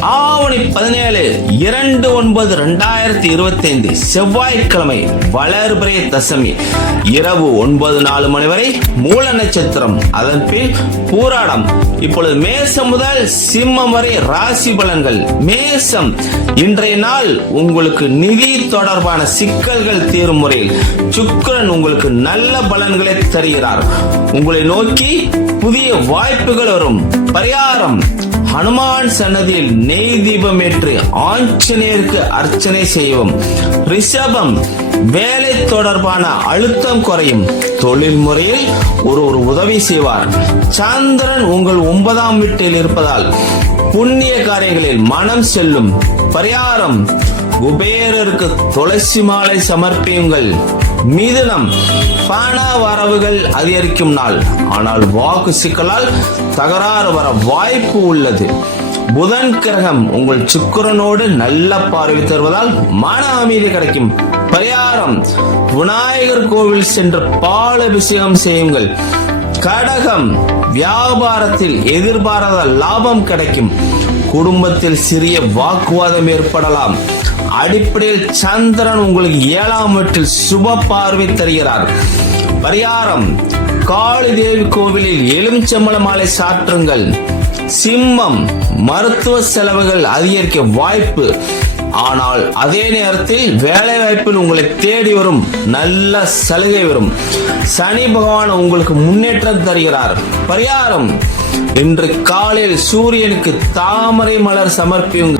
ஆவணி பதினேழு இரண்டு ஒன்பது ரெண்டாயிரத்தி இருபத்தி ஐந்து செவ்வாய்க்கிழமை வளர்பிறை தசமி. இரவு ஒன்பது நாலு மணி வரை மூல நட்சத்திரம். அதன் பின் பூராடம். இப்பொழுது மேசம் முதல் சிம்மம் வரை ராசி பலன்கள். மேசம். இன்றைய நாள் உங்களுக்கு நிதி தொடர்பான சிக்கல்கள் தீரும் முறையில் சுக்கரன் உங்களுக்கு நல்ல பலன்களை தருகிறார். உங்களை நோக்கி புதிய வாய்ப்புகள் வரும். பரிகாரம். ஹனுமான் சன்னதியில் நெய் தீபம் ஏற்று ஆஞ்சநேயருக்கு அர்ச்சனை செய்வோம் ரிஷபம் வேலை தொடர்பான அழுத்தம் குறையும். தொழில் முறையில் ஒரு ஒரு உதவி செய்வார். சந்திரன் உங்கள் ஒன்பதாம் வீட்டில் இருப்பதால் புண்ணிய காரியங்களில் மனம் செல்லும். பரிகாரம் குபேரருக்கு துளசி மாலை சமர்ப்பியுங்கள். மீதுனம் பண வரவுகள் அதிகரிக்கும் நாள். ஆனால் வாக்கு சிக்கலால் தகராறு வர வாய்ப்பு உள்ளது. புதன் கிரகம் உங்கள் சுக்கரனோடு நல்ல பார்வை தருவதால் மன அமைதி கிடைக்கும். பரிகாரம். விநாயகர் கோவில் சென்று பால் அபிஷேகம் செய்யுங்கள். கடகம். வியாபாரத்தில் எதிர்பாராத லாபம் கிடைக்கும். குடும்பத்தில் சிறிய வாக்குவாதம் ஏற்படலாம். அடிப்படையில் சந்திரன் உங்களுக்கு ஏழாம் வீட்டில் சுப பார்வை தருகிறார். பரிகாரம் காளி தேவி கோவிலில் எலுமிச்சம்பள மாலை சாற்றுங்கள். சிம்மம் மருத்துவ செலவுகள் அதிகரிக்க வாய்ப்பு. ஆனால் அதே நேரத்தில் வேலை வாய்ப்பில் உங்களை தேடி வரும் நல்ல சலுகை வரும். சனி பகவான் உங்களுக்கு முன்னேற்றம் தருகிறார். பரிகாரம். இன்று காலையில் சூரியனுக்கு தாமரை மலர் சமர்ப்பியுங்கள்.